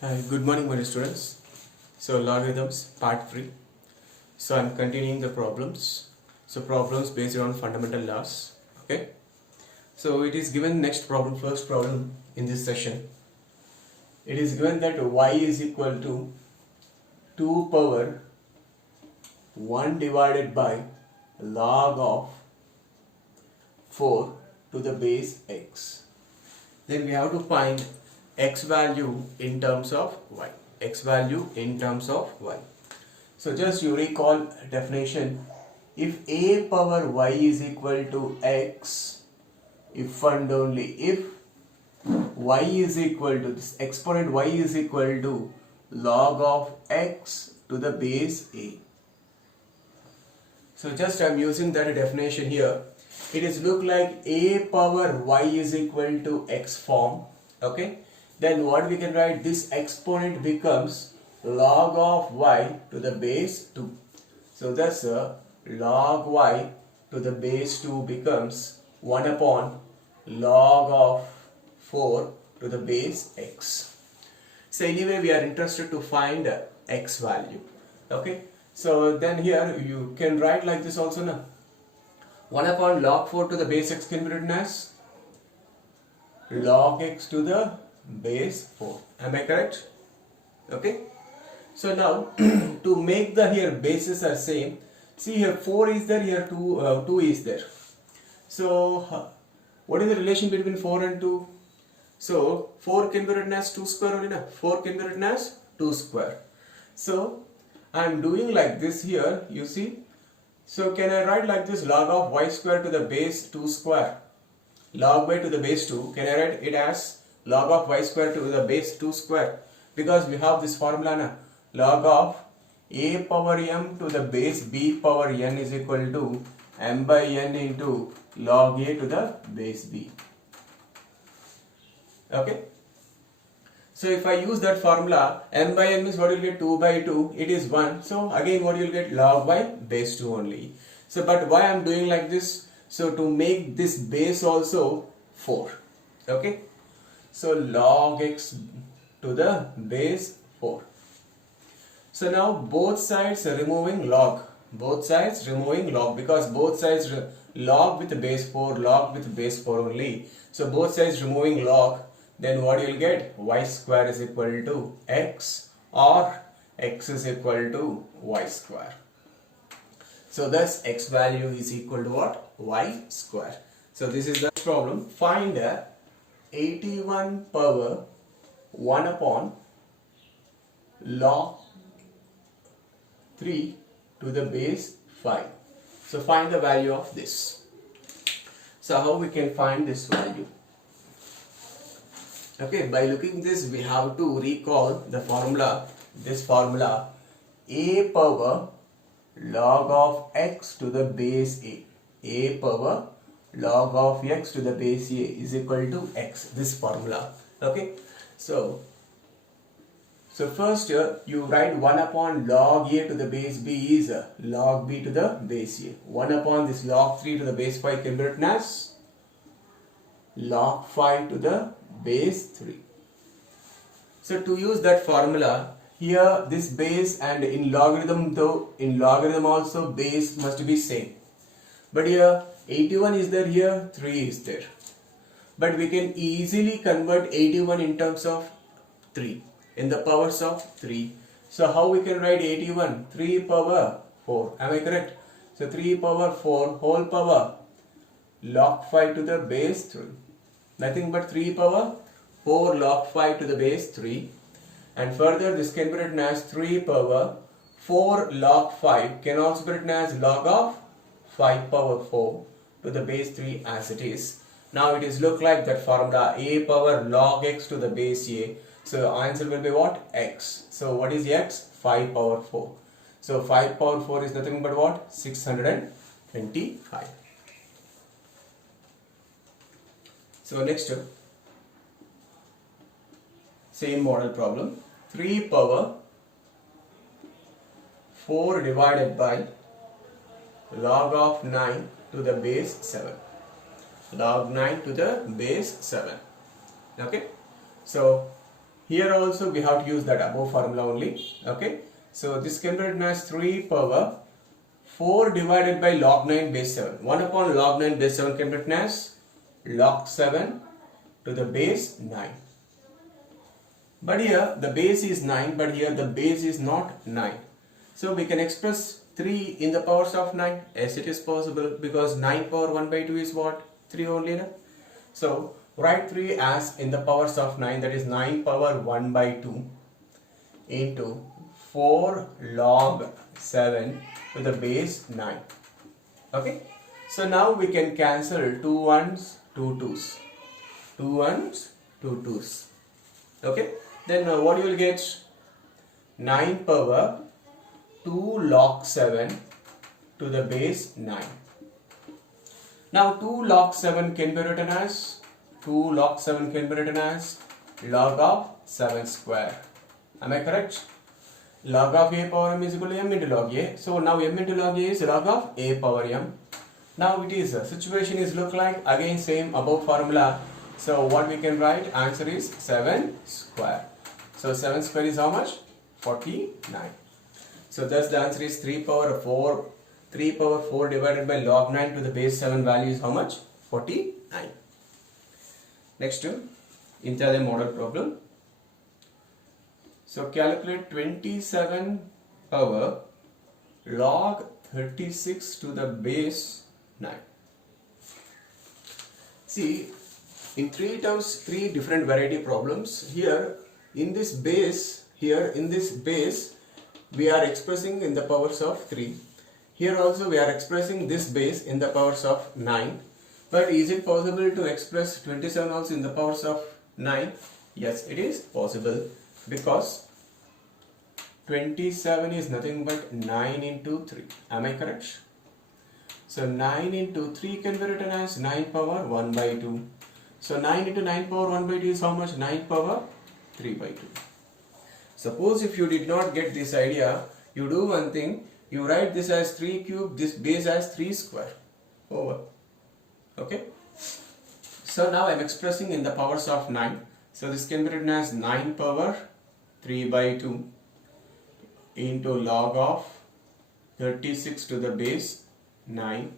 Good morning, my dear students. So, logarithms part 3. So, I'm continuing the problems. So, problems based on fundamental laws. Okay. So, it is given next problem, first problem in this session. It is given that y is equal to 2 power 1 divided by log of 4 to the base x. Then we have to find x value in terms of y. X value in terms of y. So just you recall definition. If a power y is equal to x, if and only if y is equal to this exponent y is equal to log of x to the base a. So just I am using that definition here. It is look like a power y is equal to x form. Okay. Then what we can write, this exponent becomes log of y to the base 2. So that's log y to the base 2 becomes 1 upon log of 4 to the base x. So anyway, we are interested to find x value. Okay. So then here you can write like this also now. 1 upon log 4 to the base x can be written as log x to the base 4. Am I correct? Okay. So now to make the here bases are same. See here 4 is there, here 2 is there. So what is the relation between 4 and 2? So 4 can be written as 2 square only na? 4 can be written as 2 square. So I am doing like this here, you see. So can I write like this, log of y square to the base 2 square? Log y to the base 2, can I write it as log of y square to the base 2 square? Because we have this formula na, log of a power m to the base b power n is equal to m by n into log a to the base b. Okay. So if I use that formula, m by n means what you get, 2 by 2, it is 1. So again what you will get, log y base 2 only. So but why I am doing like this? So to make this base also 4. Okay. So log x to the base 4. So now both sides are removing log. Both sides removing log, because both sides log with the base 4, log with base 4 only. So both sides removing log. Then what you will get, y square is equal to x, or x is equal to y square. So thus x value is equal to what? Y square. So this is the problem. Find 81 power 1 upon log 3 to the base 5. So find the value of this. So how we can find this value? Okay, by looking this we have to recall the formula, this formula, a power log of x to the base a power log of x to the base a is equal to x, this formula. Okay, so first you write 1 upon log a to the base b is log b to the base a. 1 upon this log 3 to the base 5 can be written as log 5 to the base 3. So to use that formula, here this base, and in logarithm though, in logarithm also base must be same. But here 81 is there, here 3 is there. But we can easily convert 81 in terms of 3, in the powers of 3. So how we can write 81? 3 power 4. Am I correct? So 3 power 4 whole power log 5 to the base 3. Nothing but 3 power 4 log 5 to the base 3. And further this can be written as 3 power 4 log 5 can also be written as log of 5 power 4 to the base 3 as it is. Now it is look like that formula, a power log x to the base a. So answer will be what? X. So what is x? 5 power 4. So 5 power 4 is nothing but what? 625. So next, same model problem, 3 power 4 divided by log of 9 to the base 7. Log 9 to the base 7. Okay. So Here also we have to use that above formula only. Okay. So this can be written as 3 power 4 divided by log 9 base 7. 1 upon log 9 base 7 can be written as log 7 to the base 9. But here the base is 9, but here the base is not 9. So we can express 3 in the powers of 9. Yes, it is possible, because 9 power 1 by 2 is what? 3 only. No? So write 3 as in the powers of 9, that is 9 power 1 by 2 into 4 log 7 to the base 9. Okay. So now we can cancel 2 1s, 2 2s. 2 1s, 2 2s. Okay. Then what you will get? 9 power 2 log 7 to the base 9. Now 2 log 7 can be written as log of 7 square. Am I correct? Log of a power m is equal to m into log a. So now m into log a is log of a power m. Now it is situation is look like again same above formula. So what we can write? Answer is 7 square. So 7 square is how much? 49. So thus the answer is 3 power 4 divided by log 9 to the base 7 value is how much? 49. Next intra model problem. So calculate 27 power log 36 to the base 9. See, in 3 terms, 3 different variety problems. Here in this base, we are expressing in the powers of 3. Here also we are expressing this base in the powers of 9. But is it possible to express 27 also in the powers of 9? Yes, it is possible, because 27 is nothing but 9 into 3. Am I correct? So 9 into 3 can be written as 9 power 1 by 2. So 9 into 9 power 1 by 2 is how much? 9 power 3 by 2. Suppose if you did not get this idea, you do one thing, you write this as 3 cube, this base as 3 square, over. Okay. So now I am expressing in the powers of 9. So this can be written as 9 power 3 by 2 into log of 36 to the base 9.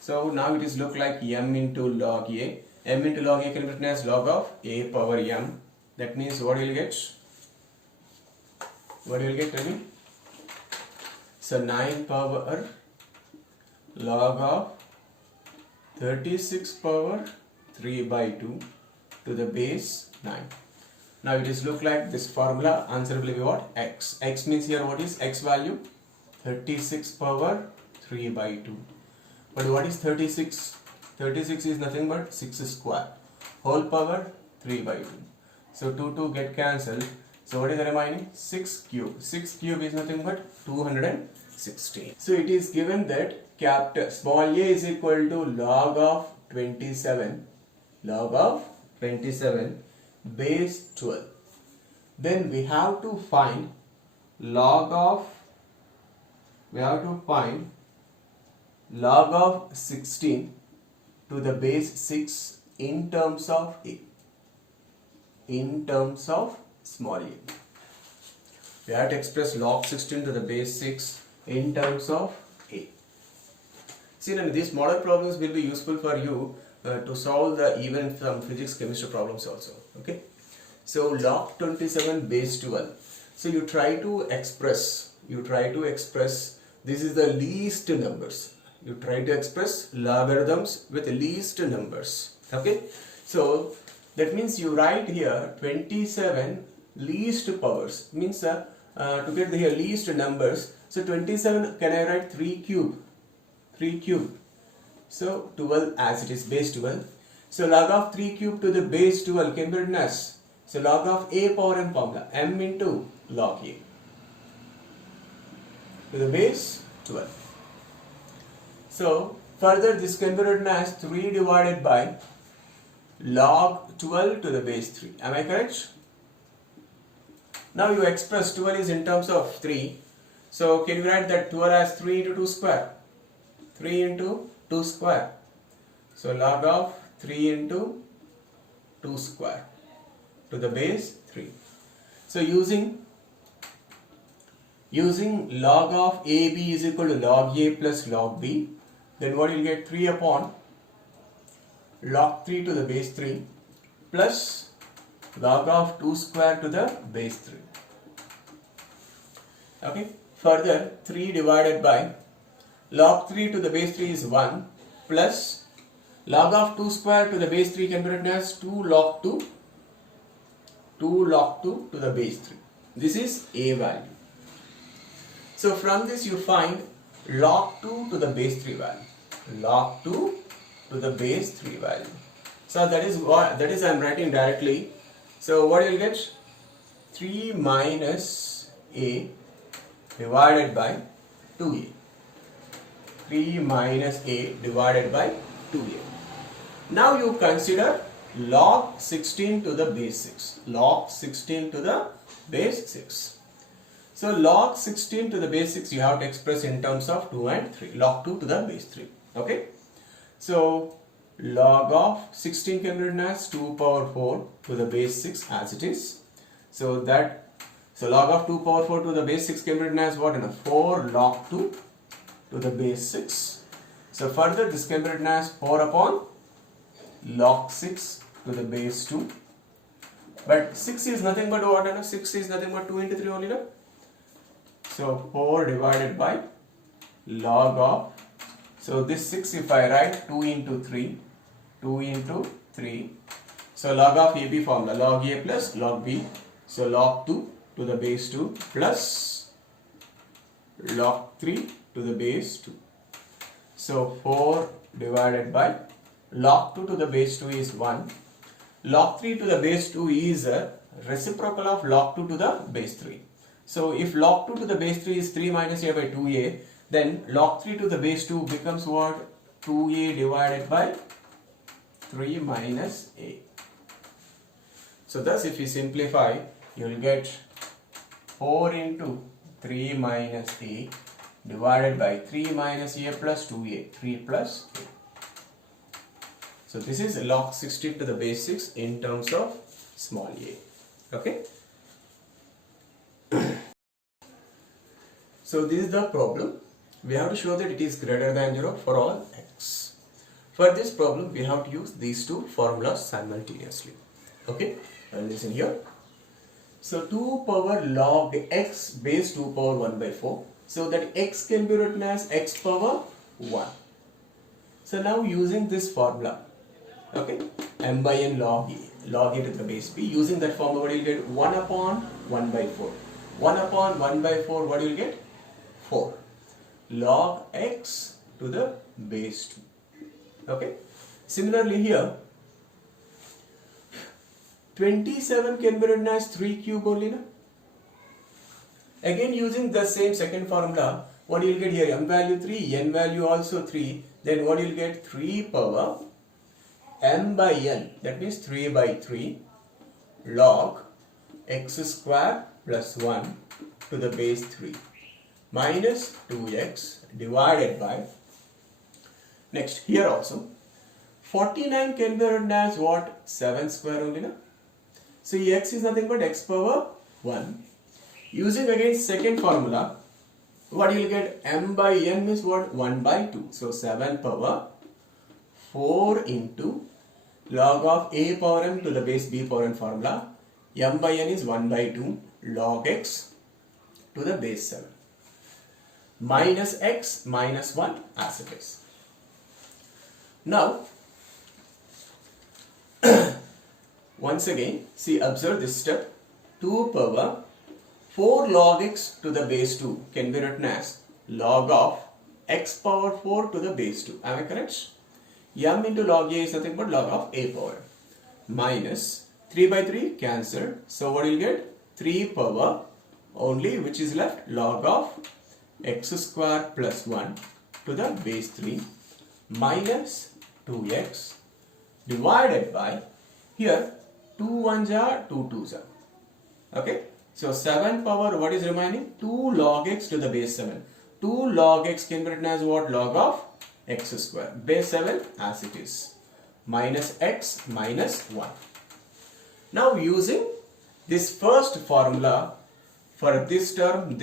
So now it is look like m into log a. M into log a can be written as log of a power m. That means what you will get? What you will get, tell me? So 9 power log of 36 power 3 by 2 to the base 9. Now it is look like this formula. Answer will be what? X. X means here what is X value? 36 power 3 by 2. But what is 36? 36 is nothing but 6 square. Whole power 3 by 2. So 2 get cancelled. So what is the remaining? 6 cube. 6 cube is nothing but 216. So it is given that capital small a is equal to log of 27 base 12. Then we have to find log of 16 to the base 6 in terms of a. In terms of small a. We have to express log 16 to the base 6 in terms of a. See, now these model problems will be useful for you to solve even some physics chemistry problems also. Okay. So log 27 base 12. So you try to express. This is the least numbers. You try to express logarithms with least numbers. Okay. So that means you write here 27 least powers. Means to get the here least numbers. So 27, can I write 3 cube? 3 cube. So 12 as it is base 12. So log of 3 cube to the base 12 can be written as, so log of a power m formula, m into log a to the base 12. So further this can be written as 3 divided by log 12 to the base 3. Am I correct? Now you express 12 is in terms of 3. So can you write that 12 as 3 into 2 square? 3 into 2 square. So log of 3 into 2 square. to the base 3. So using log of AB is equal to log A plus log B, then what you'll get 3 upon log 3 to the base 3 plus log of 2 square to the base 3. Okay. Further, 3 divided by log 3 to the base 3 is 1 plus log of 2 square to the base 3 can be written as 2 log 2 to the base 3. This is A value. So from this you find log 2 to the base 3 value. Log 2 to the base 3 value. So that is I am writing directly. So what you will get? 3 minus A divided by 2A. 3 minus A divided by 2A. Now you consider log 16 to the base 6. Log 16 to the base 6. So log 16 to the base 6 you have to express in terms of 2 and 3. Log 2 to the base 3. Okay. So log of 16 can be written as 2 power 4 to the base 6 as it is. So log of 2 power 4 to the base 6 can be written as what? 4 log 2 to the base 6. So further this can be written as 4 upon log 6 to the base 2. But 6 is nothing but what? 6 is nothing but 2 into 3 only. No? So 4 divided by log of, so this 6 if I write 2 into 3, 2 into 3. So log of AB formula, log A plus log B. So log 2 to the base 2 plus log 3 to the base 2. So 4 divided by log 2 to the base 2 is 1. Log 3 to the base 2 is a reciprocal of log 2 to the base 3. So if log 2 to the base 3 is 3 minus A by 2A, then log 3 to the base 2 becomes what? 2A divided by 3 minus A. So thus if you simplify, you will get 4 into 3 minus A divided by 3 minus A plus 2A, 3 plus A. So this is log 16 to the base 6 in terms of small a. Okay. So this is the problem. We have to show that it is greater than 0 for all x. For this problem, we have to use these two formulas simultaneously. Okay. Now listen here. So 2 power log x base 2 power 1 by 4. So that x can be written as x power 1. So now using this formula, okay, m by n log a to the base b, using that formula what you will get? 1 upon 1 by 4. 1 upon 1 by 4, what you will get? 4 log x to the base 2. Okay. Similarly here, 27 can be written as 3 cube only. Na? Again using the same second formula, what you will get here? M value 3, n value also 3. Then what you will get? 3 power m by n, that means 3 by 3 log x square plus 1 to the base 3 minus 2x divided by, next here also 49 can be written as what? 7 square only. Na? So x is nothing but x power 1. Using again second formula, what you will get? M by n means what? 1 by 2. So 7 power 4 into log of a power m to the base b power n formula. M by n is 1 by 2 log x to the base 7 minus x minus 1 as it is. Now once again, see, observe this step. 2 power 4 log x to the base 2 can be written as log of x power 4 to the base 2. Am I correct? M into log a is nothing but log of a power minus 3 by 3 cancelled. So what you will get? 3 power only, which is left, log of x square plus 1 to the base 3 minus 2x divided by, here 2 1s are 2 2s are. Okay. So 7 power, what is remaining? 2 log x to the base 7. 2 log x can be written as what? Log of x square. Base 7 as it is. Minus x minus 1. Now using this first formula for this term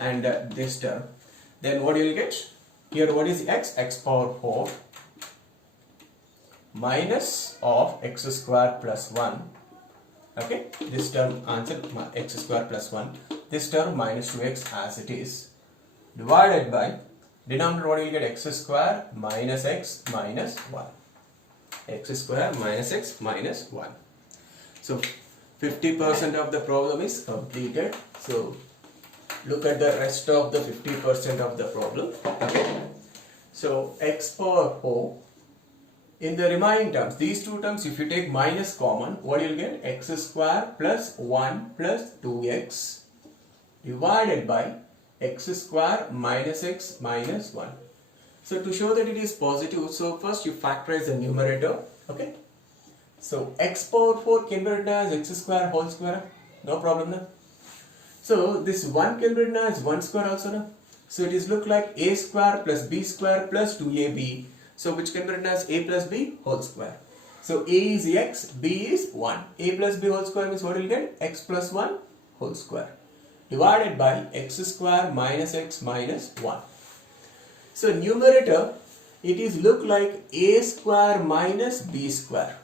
and this term, then what you will get? Here what is x? X power 4 minus of x square plus 1. Okay, this term answer x square plus 1. This term minus 2x as it is. Divided by denominator, what you will get? X square minus x minus 1. X square minus x minus 1. So 50% of the problem is completed. So look at the rest of the 50% of the problem. Okay. So x power 4. In the remaining terms, these two terms, if you take minus common, what you will get? X square plus 1 plus 2x divided by x square minus x minus 1. So to show that it is positive, so first you factorize the numerator. Okay. So x power 4 can be written as x square whole square. No problem now. So this 1 can be written as 1 square also now. So it is look like a square plus b square plus 2ab. So which can be written as a plus b whole square. So a is x, b is 1. A plus b whole square means what will get? X plus 1 whole square divided by x square minus x minus 1. So numerator, it is look like a square minus b square.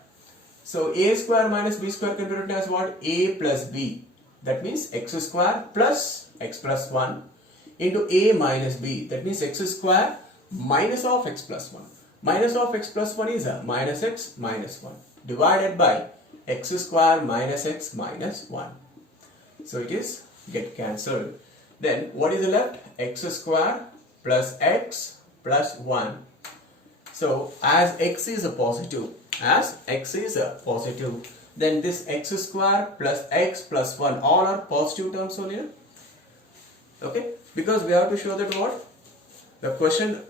So a square minus b square can be written as what? A plus b. That means x square plus x plus 1 into a minus b. That means x square minus of x plus 1. Minus of x plus 1 is a minus x minus 1 divided by x square minus x minus 1. So it is get cancelled. Then what is left? X square plus x plus 1. So as x is a positive, then this x square plus x plus 1 all are positive terms only. Okay, because we have to show that what? The question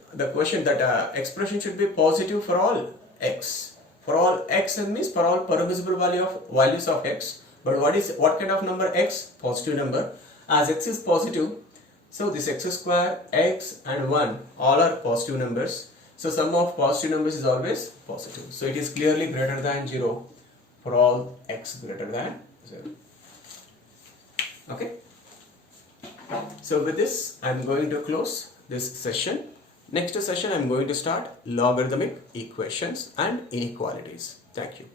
that expression should be positive for all x. For all x means for all permissible values of x. But what kind of number? X, positive number. As x is positive, so this x square, x and 1 all are positive numbers. So sum of positive numbers is always positive. So it is clearly greater than 0 for all x greater than 0. Okay. So with this I am going to close this session. Next session I am going to start logarithmic equations and inequalities. Thank you.